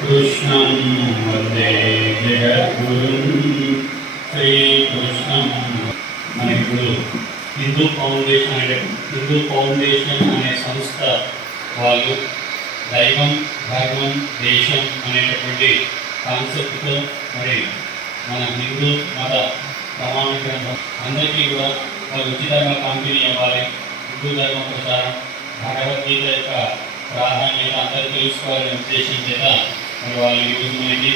कृष्णं वन्दे जगद्गुरुं श्रीकृष्णं మనకు హిందూ ఫౌండేషన్ అనే సంస్థ వాళ్ళు దైవం ధర్మం దేశం అనేటటువంటి కాన్సెప్ట్తో మరి మన హిందూ మత ప్రమాణ గ్రంథం అందరికీ కూడా వాళ్ళు ఉచితంగా పంపిణీ అవ్వాలి. హిందూ ధర్మ ప్రచారం భగవద్గీత యొక్క ప్రాధాన్యత అందరూ తెలుసుకోవాలనే ఉద్దేశం చేత మరి వాళ్ళు ఈరోజు మనకి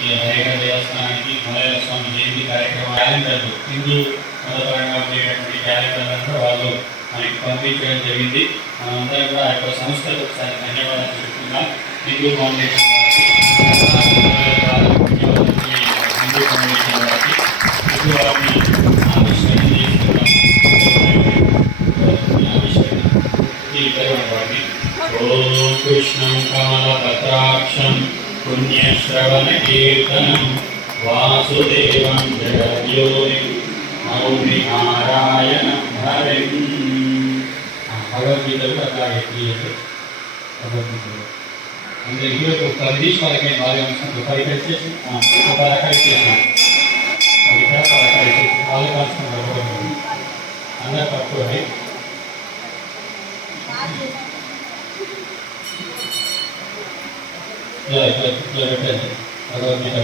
ఈ హరిహర దేవస్థానానికి మలయాళ స్వామి జయంతి కార్యక్రమం క్యాలెండర్లు హిందూ మతపరంగా ఉండేటటువంటి క్యాలెండర్లను వాళ్ళు మనకి పంపించడం జరిగింది. మనందరం కూడా ఆ యొక్క సంస్థకు ఒకసారి ధన్యవాదాలు చెప్తున్నాం. హిందూ ఫౌండేషన్ వారికి హిందూ ఫౌండేషన్ వారికి వారిని ఆవిష్కరణ చేస్తున్నాం. ఓం కృష్ణం కమలపత్రాక్షం పుణ్యశ్రవణకీర్తనం వాసుదేవం జగద్యోనిం నౌమి నారాయణం హరిం. భగవద్గీతలు అట్లాగే భగవద్గీతలు అందరికీ ఒక 10 వాళ్ళకి బాగా పరికరిచేసి వాళ్ళు కాల్చుకుంటారు అందరు తక్కువ భగవద్గీత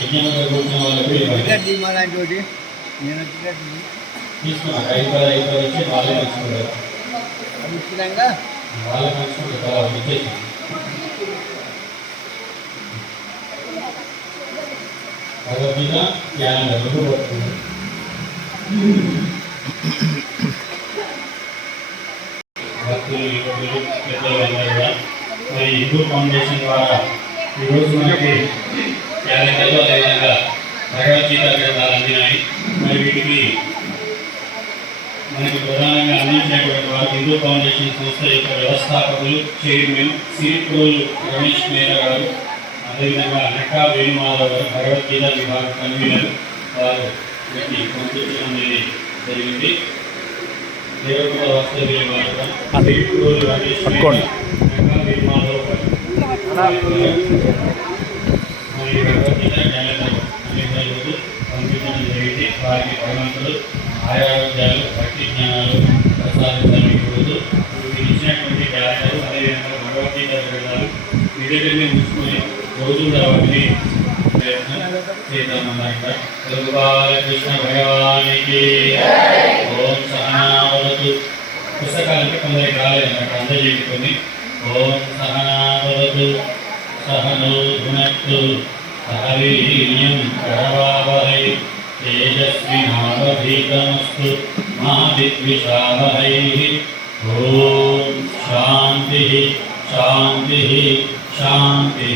యజ్ఞంలో కూర్చున్న వాళ్ళకి తీసుకున్నాను 5 వచ్చి వాళ్ళే పంచుకుంటారు. వాళ్ళే పంచుకుంటారు కదా వచ్చేసి భగవద్గీత జ్ఞానం పడుతుంది. భక్తులు పెద్దలు అందరూ కూడా మరి హిందూ ఫౌండేషన్ ద్వారా ఈరోజు మనకి క్యాలెండర్లో అదేవిధంగా భగవద్గీత గ్రంథాలు అందినాయి. మరి వీటికి మనకి ప్రధానంగా అందించినటువంటి వారు హిందూ ఫౌండేషన్ సంస్థ యొక్క వ్యవస్థాపకులు చైర్మన్ సిరిప్రోలు రమేష్ మేరా గారు, అదేవిధంగా నక్కా వేణుమాధవ్ గారు భగవద్గీత విభాగ కన్వీనర్ వారు వీటిని పంపించడం అనేది జరిగింది. దేవకుల వాస్తవ్య వారు సిరిప్రోలు రమేష్ మేరా నక్కా వేణుమాధవ్ గారు మరియు భగవద్గీత క్యాలెండర్ అనే రోజు పంపించడం జరిగింది. వారికి భగవంతుడు ఆరోగ్యాలు భక్తి జ్ఞానాలు ప్రసాదించాలని రోజు మీరు ఇచ్చినటువంటి క్యాలెండర్ అదేవిధంగా భగవద్గీత గ్రంథాలు మీ దగ్గరనే ఉంచుకొని రోజు కూడా వాటిని ప్రయత్నం చేద్దామన్నాక బాలకృష్ణ భగవానికి ఓం సహనావతు పుస్తకాలకి కొందరికి రాలేదు అక్కడ అందజేసుకొని ఓం సహనావతు సహనో భునక్తు సహ వీర్యం కరవావహై తేజస్వినావధీతమస్తు మా విద్విషావహై. ఓం శాంతి శాంతి శాంతి.